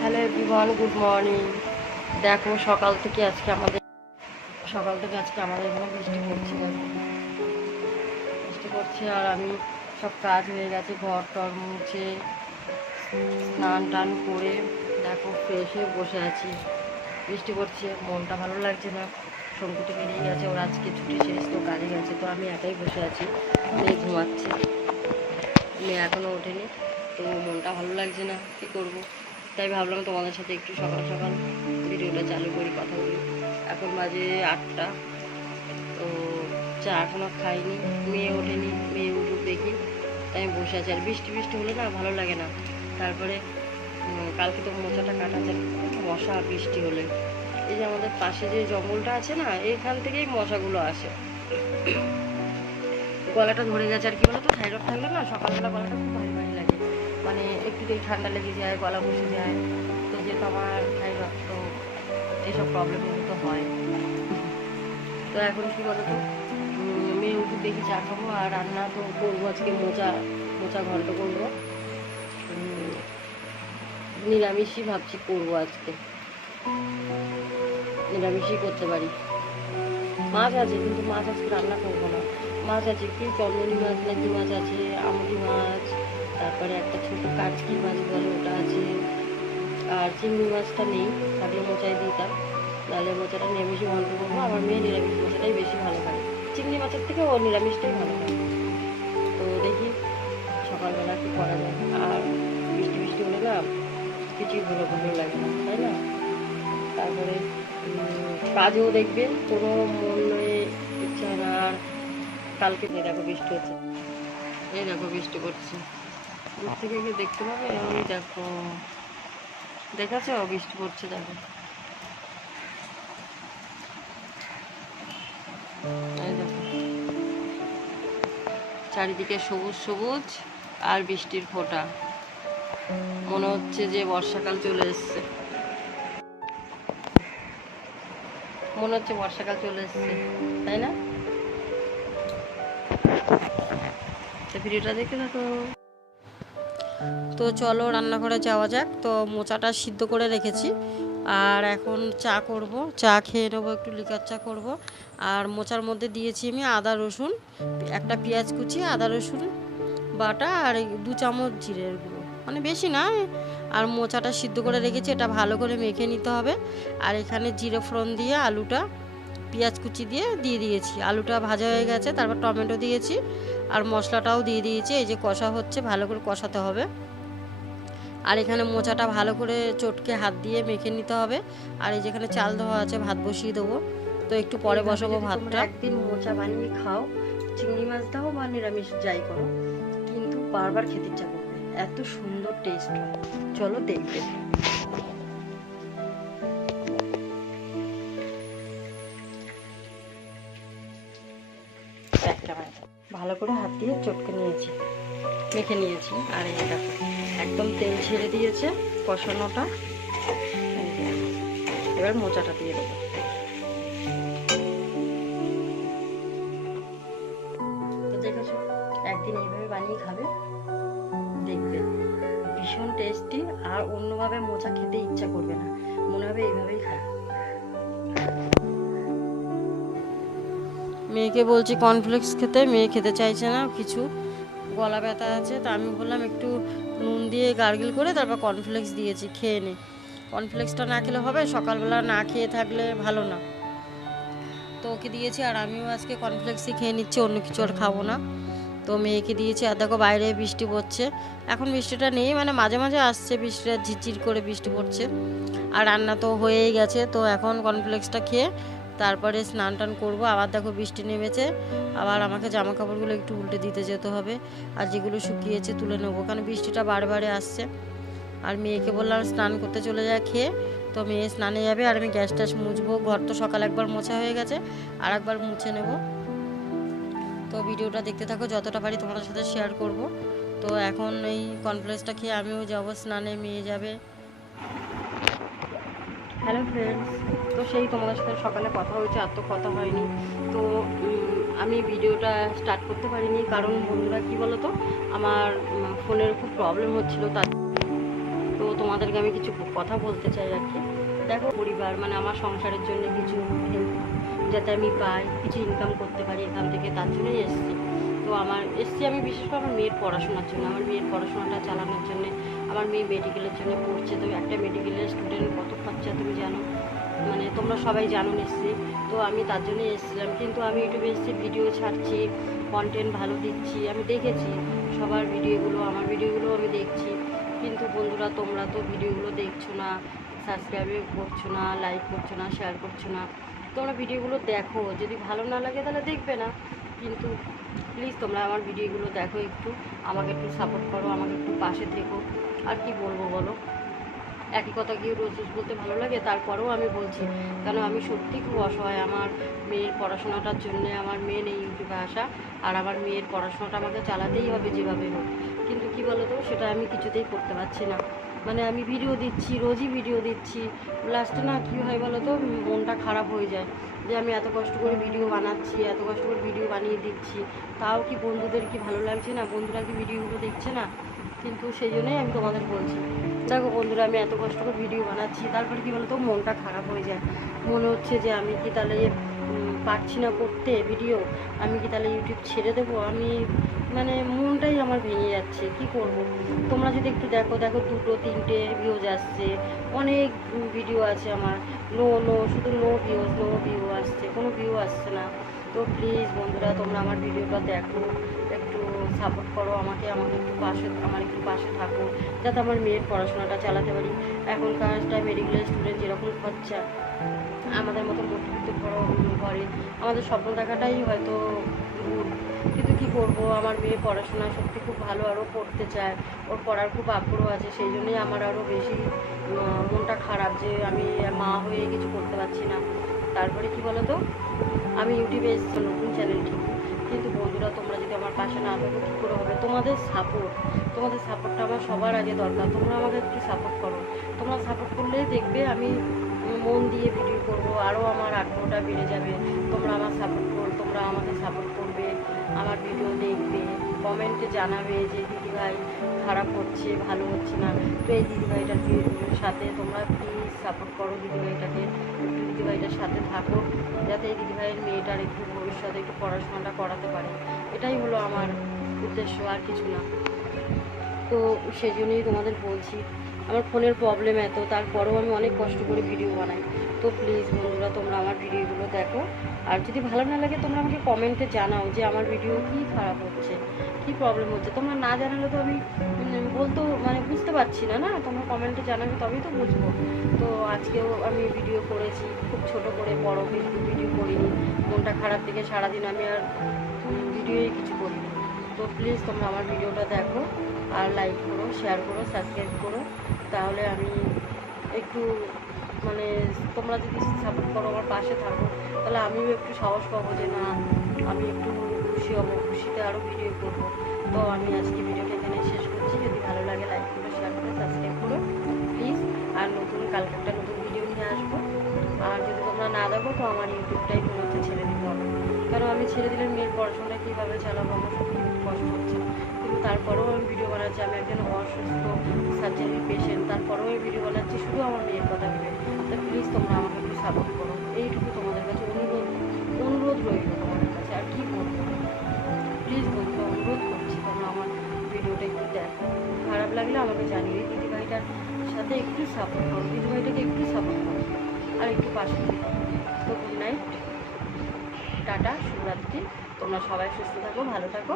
Hello everyone good morning দেখো, সকাল থেকে আজকে আমাদের সকাল থেকে আজকে আমাদের এখানে বৃষ্টি পড়ছে বৃষ্টি পড়ছে আর আমি সব কাজ হয়ে গেছে, ঘর টর মুছে, স্নান টান করে, দেখো ফ্রেশ হয়ে বসে আছি। বৃষ্টি পড়ছে, মনটা ভালো লাগছে না। শঙ্কুটি বেরিয়ে গেছে, ওর আজকে ছুটি শেষ, তো কাজে গেছে, তো আমি একাই বসে আছি। মেয়ে ঘুমাচ্ছে। মেয়ে এখনও ওঠেনি। তো মনটা ভালো লাগছে না, কী করব? তাই ভাবলাম তোমাদের সাথে একটু সকাল সকাল ভিডিওটা চালু করি, কথা বলি। এখন বাজে আটটা, তো চা এখনও খাইনি, মেয়ে ওঠেনি, মেয়ে উঠুক দেখি। তাই আমি বসে আছি। আর বৃষ্টি বৃষ্টি হলে না ভালো লাগে না। তারপরে কালকে তো মোচাটা কাটাতে মশা বৃষ্টি হলে। এই যে আমাদের পাশে যে জঙ্গলটা আছে না এখান থেকেই মশাগুলো আসে। গলাটা ধরে গেছে আর কি বলতো? থাইরয়েড থাকলে না সকালবেলা গলাটা খুব লাগে মানে একটুতেই ঠান্ডা লেগে যায়, গলা বসে যায়, তো যেহেতু আমার থাইরয়েড তো এইসব প্রবলেমগুলো তো হয়। তো এখন কি বলতো? তো মেয়ে উঠে দেখি চা খাব আর রান্না তো করব আজকে মোচা মোচা ঘন্ট করব। নিরামিষই ভাবছি করব আজকে। নিরামিষই করতে পারি। মাছ আছে, কিন্তু মাছ আজকে রান্না করব না। মাছ আছে কি? চন্দনী মাছ নাকি মাছ আছে মাছ তারপরে একটা ছোট কাচকি মাছ বলে ওটা আছে। আর চিংড়ি মাছটা নেই থাকলে মোচাই দিতাম। নাহলে মোচাটা নিরামিষই ঘন্ট করব। আমার মেয়ে নিরামিষ মোচাটাই বেশি ভালো খায় চিংড়ি মাছের থেকে ও নিরামিষটাই ভালো খায় তো দেখি সকালবেলা কি করা যায়। আর বৃষ্টি বৃষ্টি হলে না কিছুই ভালো ভালো লাগে না, তাই না? তারপরে কাজেও দেখবেন কোনো মনে ইচ্ছা না। আর কালকে দেখো বৃষ্টি হচ্ছে। এই দেখো বৃষ্টি পড়ছে। দূর থেকে গিয়ে দেখতে পাবে? ওই দেখো। দেখেছ বৃষ্টি পড়ছে, দেখো। চারিদিকে সবুজ সবুজ আর বৃষ্টির ফোঁটা। মনে হচ্ছে যে বর্ষাকাল চলে এসছে। মনে হচ্ছে বর্ষাকাল চলে এসছে, তাই না? ভিডিওটা দেখে থাকো। তো চলো রান্নাঘরে যাওয়া যাক। তো মোচাটা সিদ্ধ করে রেখেছি। আর এখন চা করব। চা খেয়ে নেব, একটু লিকার চা করব। আর মোচার মধ্যে দিয়েছি আমি আদা, রসুন, একটা পেঁয়াজ কুচি, আদা, রসুন বাটা আর দু চামচ জিরের গুঁড়ো। মানে বেশি না, আর মোচাটা সিদ্ধ করে রেখেছি, এটা ভালো করে মেখে নিতে হবে। আর এখানে জিরে ফোড়ন দিয়ে আলুটা পেঁয়াজ কুচি দিয়ে দিয়ে দিয়েছি। আলুটা ভাজা হয়ে গেছে তারপর টমেটো দিয়েছি আর মশলাটাও দিয়ে দিয়েছি। এই যে কষা হচ্ছে ভালো করে কষাতে হবে। আর এখানে মোচাটা ভালো করে চটকে হাত দিয়ে মেখে নিতে হবে। আর এই যেখানে চাল দেওয়া আছে ভাত বসিয়ে দেবো। তো একটু পরে বসাবো ভাতটা। একদিন মোচা বানিয়ে খাও। চিংড়ি মাছ দাও বা নিরামিষ যাই করো। কিন্তু বারবার খেতে ইচ্ছা করবে এত সুন্দর টেস্ট হয়। চলো দেখবে। চটকে নিয়েছি। মেখে নিয়েছি। আর এই দেখো, একদম তেল ছেড়ে দিয়েছে কষানোটা। এবার মোচাটা দিয়ে দেবো। তো দেখেছ, একদিন এইভাবে বানিয়ে খাবে। দেখবে, ভীষণ টেস্টি আর অন্যভাবে মোচা খেতে ইচ্ছা করবে না। মনে হবে এইভাবেই খায় মেয়েকে বলছি কর্নফ্লেক্স খেতে, মেয়ে খেতে চাইছে না, কিছু গলা ব্যথা আছে, তা আমি বললাম একটু নুন দিয়ে গার্গিল করে তারপর কর্নফ্লেক্স দিয়েছি, খেয়ে নে। কর্নফ্লেক্সটা না খেলে হবে, সকালবেলা না খেয়ে থাকলে ভালো না। তো ওকে দিয়েছি আর আমিও আজকে কর্নফ্লেক্সই খেয়ে নিচ্ছি, অন্য কিছু আর খাব না। তো মেয়েকে দিয়েছি আর দেখো বাইরে বৃষ্টি পড়ছে। এখন বৃষ্টিটা নেই মানে মাঝে মাঝে আসছে বৃষ্টিটা, ঝিরঝির করে বৃষ্টি পড়ছে। আর রান্না তো হয়েই গেছে, তো এখন কর্নফ্লেক্সটা খেয়ে তারপরে স্নান টান করব, আবার দেখো বৃষ্টি নেমেছে, আবার আমাকে জামা কাপড়গুলো একটু উল্টে দিতে যেতে হবে, আর যেগুলো শুকিয়েছে তুলে নেব, কারণ বৃষ্টিটা বারবারে আসছে। আর মেয়েকে বললাম স্নান করতে চলে যায় খেয়ে, তো মেয়ে স্নানে যাবে, আর আমি গ্যাস ট্যাস মুছবো, ঘর তো সকাল একবার মোছা হয়ে গেছে, আর একবার মুছে নেব। তো ভিডিওটা দেখতে থাকো, যতটা পারি তোমাদের সাথে শেয়ার করব। তো এখন এই কনফ্লেক্সটা খেয়ে আমিও যাব, স্নানে মেয়ে যাবে। হ্যালো ফ্রেন্ডস তো সেই তোমাদের সাথে সকালে কথা হয়েছে, আর তো কথা হয়নি। তো আমি ভিডিওটা স্টার্ট করতে পারিনি, কারণ বন্ধুরা কি বলো তো আমার ফোনের খুব প্রবলেম হচ্ছিল তার তো তোমাদেরকে আমি কিছু কথা বলতে চাই আর কি। দেখো, পরিবার মানে আমার সংসারের জন্য কিছু help যাতে আমি পাই, কিছু ইনকাম করতে পারি এখান থেকে, তার জন্যই এসেছি। তো আমার, এসছি আমি বিশেষ করে আমার মেয়ের পড়াশোনার জন্য, আমার মেয়ের পড়াশোনাটা চালানোর জন্য, আমার মেয়ে মেডিকেলের জন্য পড়ছে। তো একটা মেডিকেলের স্টুডেন্ট কত খরচা তুমি জানো? মানে তোমরা সবাই জানো নিশ্চয়ই। তো আমি তার জন্যই এসেছিলাম। কিন্তু আমি ইউটিউবে এসেছি, ভিডিও ছাড়ছি কন্টেন্ট ভালো দিচ্ছি। আমি দেখেছি সবার ভিডিওগুলো, আমার ভিডিওগুলো আমি দেখছি। কিন্তু বন্ধুরা, তোমরা তো ভিডিওগুলো দেখছ না সাবস্ক্রাইব করছ না লাইক করছ না শেয়ার করছ না। তোমরা ভিডিওগুলো দেখো। যদি ভালো না লাগে তাহলে দেখবে না। কিন্তু প্লিজ তোমরা আমার ভিডিওগুলো দেখো একটু। আমাকে একটু সাপোর্ট করো, আমাকে একটু পাশে থেকো। আর কি বলব বলো? একই কথা গিয়ে রোজ রোজ বলতে ভালো লাগে, তারপরেও আমি বলছি কারণ আমি সত্যি খুব অসহায়, আমার মেয়ের পড়াশোনাটার জন্য আমার মেয়ে নেই ইউটিউবে আসা, আর আমার মেয়ের পড়াশোনাটা আমাকে চালাতেই হবে যেভাবে হোক। কিন্তু কি বলো তো সেটা আমি কিছুতেই করতে পারছি না। মানে আমি ভিডিও দিচ্ছি, রোজই ভিডিও দিচ্ছি লাস্টে না কী হয় বলো তো মনটা খারাপ হয়ে যায়, যে আমি এত কষ্ট করে ভিডিও বানাচ্ছি, এত কষ্ট করে ভিডিও বানিয়ে দিচ্ছি, তাও কি বন্ধুদের কি ভালো লাগছে না? বন্ধুরা কি ভিডিওগুলো দেখছে না? কিন্তু সেই জন্যই আমি তোমাদের বলছি। দেখো বন্ধুরা, আমি এত কষ্ট করে ভিডিও বানাচ্ছি, তারপরে কি বলতো, মনটা খারাপ হয়ে যায়। মনে হচ্ছে যে আমি কি তাহলে পারছি না করতে ভিডিও? আমি কি তাহলে ইউটিউব ছেড়ে দেবো? আমি মানে মনটাই আমার ভেঙে যাচ্ছে, কি করব? তোমরা যদি একটু দেখো দেখো দুটো, তিনটে ভিউজ আসছে, অনেক ভিডিও আছে আমার। নো নো শুধু নো ভিউজ নো ভিউ আসছে, কোনো ভিউ আসছে না। তো প্লিজ বন্ধুরা, তোমরা আমার ভিডিওটা দেখো, একটু সাপোর্ট করো আমাকে আমাকে একটু পাশে, আমার একটু পাশে থাকো, যাতে আমার মেয়ের পড়াশোনাটা চালাতে পারি। এখনকার মেডিকেল স্টুডেন্ট যেরকম খরচা আমাদের মতো মধ্যবিত্ত ঘর আমাদের স্বপ্ন দেখাটাই হয়তো ভুল। কিন্তু কি করব, আমার মেয়ে পড়াশোনা সত্যি খুব ভালো আরও পড়তে চায়, ওর পড়ার খুব আগ্রহ আছে, সেই জন্যই আমার আরও বেশি মনটা খারাপ যে আমি মা হয়ে কিছু করতে পারছি না। তারপরে কি বলো তো আমি ইউটিউবে নতুন চ্যানেল ঠিক তোমরা যদি আমার পাশে না থাকো কী করে হবে তোমাদের সাপোর্ট তোমাদের সাপোর্টটা আমার সবার আগে দরকার। তোমরা আমাকে একটু সাপোর্ট করো। তোমরা সাপোর্ট করলেই দেখবে আমি মন দিয়ে ভিডিও করব আরও আমার আগ্রহটা বেড়ে যাবে। তোমরা আমার সাপোর্ট করো, তোমরা আমাকে সাপোর্ট করবে, আমার ভিডিও দেখবে কমেন্টে জানাবে যে দিদিভাই খারাপ হচ্ছে ভালো হচ্ছে না। তো এই দিদিভাইটার সাথে তোমরা প্লিজ সাপোর্ট করো দিদিভাইটাকে? দিদিভাইটার সাথে থাকো, যাতে এই দিদিভাইয়ের মেয়েটার একটু ভবিষ্যতে একটু পড়াশোনাটা করাতে পারে। এটাই হলো আমার উদ্দেশ্য, আর কিছু না। তো সেই জন্যই তোমাদের বলছি, আমার ফোনের প্রবলেম এত, তারপরেও আমি অনেক কষ্ট করে ভিডিও বানাই। তো প্লিজ বন্ধুরা, তোমরা আমার ভিডিওগুলো দেখো। আর যদি ভালো না লাগে, তোমরা আমাকে কমেন্টে জানাও যে আমার ভিডিও কী খারাপ হচ্ছে। কী প্রবলেম হচ্ছে? তোমরা না জানালে তো আমি বলতেও মানে বুঝতে পারছি না না? তোমরা কমেন্টে জানাবে, তবেই তো বুঝব। তো আজকেও আমি ভিডিও করেছি, খুব ছোট করে, বড় ফেসবুক ভিডিও করিনি। মনটা খারাপ থেকে সারাদিন আমি আর ভিডিওই কিছু করিনি। তো প্লিজ তোমরা আমার ভিডিওটা দেখো, আর লাইক করো শেয়ার করো সাবস্ক্রাইব করো। তাহলে আমি একটু মানে তোমরা যদি সাপোর্ট করো, আমার পাশে থাকো, তাহলে আমিও একটু সাহস পাবো যে না, আমি একটু খুশি হব, খুশিতে আরও ভিডিও করব। তো আমি আজকে ভিডিওটা এখানে শেষ করছি। যদি ভালো লাগে লাইক করো শেয়ার করো সাবস্ক্রাইব করো প্লিজ আর নতুন, কালকে একটা নতুন ভিডিও নিয়ে আসব। আর যদি তোমরা না দেখো, তো আমার ইউটিউবটাই হচ্ছে ছেড়ে দিতে হবে। কারণ আমি ছেড়ে দিলে মেয়ের পড়াশোনা কীভাবে চালাবো, আমার সত্যি খুব কষ্ট হচ্ছে। কিন্তু তারপরেও আমি ভিডিও বানাচ্ছি। আমি একজন অসুস্থ সার্জারির পেশেন্ট তারপরেও আমি ভিডিও বানাচ্ছি। শুধু আমার মেয়ের কথা ভেবে। তো প্লিজ তোমরা আমাকে একটু সাপোর্ট করো। এইটুকু তোমাদের কাছে অনুরোধ। অনুরোধ রইল তোমাদের কাছে। আর কী করব? প্লিজ বন্ধু অনুরোধ করছি, তোমরা আমার ভিডিওটা একটু দেখো। খারাপ লাগলে আমাকে জানিয়ে দিদি দিদিভাইটার সাথে একটু সাপোর্ট করো দিদিভাইটাকে একটু সাপোর্ট করো, আর একটু পাশে তো গুড নাইট টাটা, শুভরাত্রি, তোমরা সবাই সুস্থ থাকো, ভালো থাকো।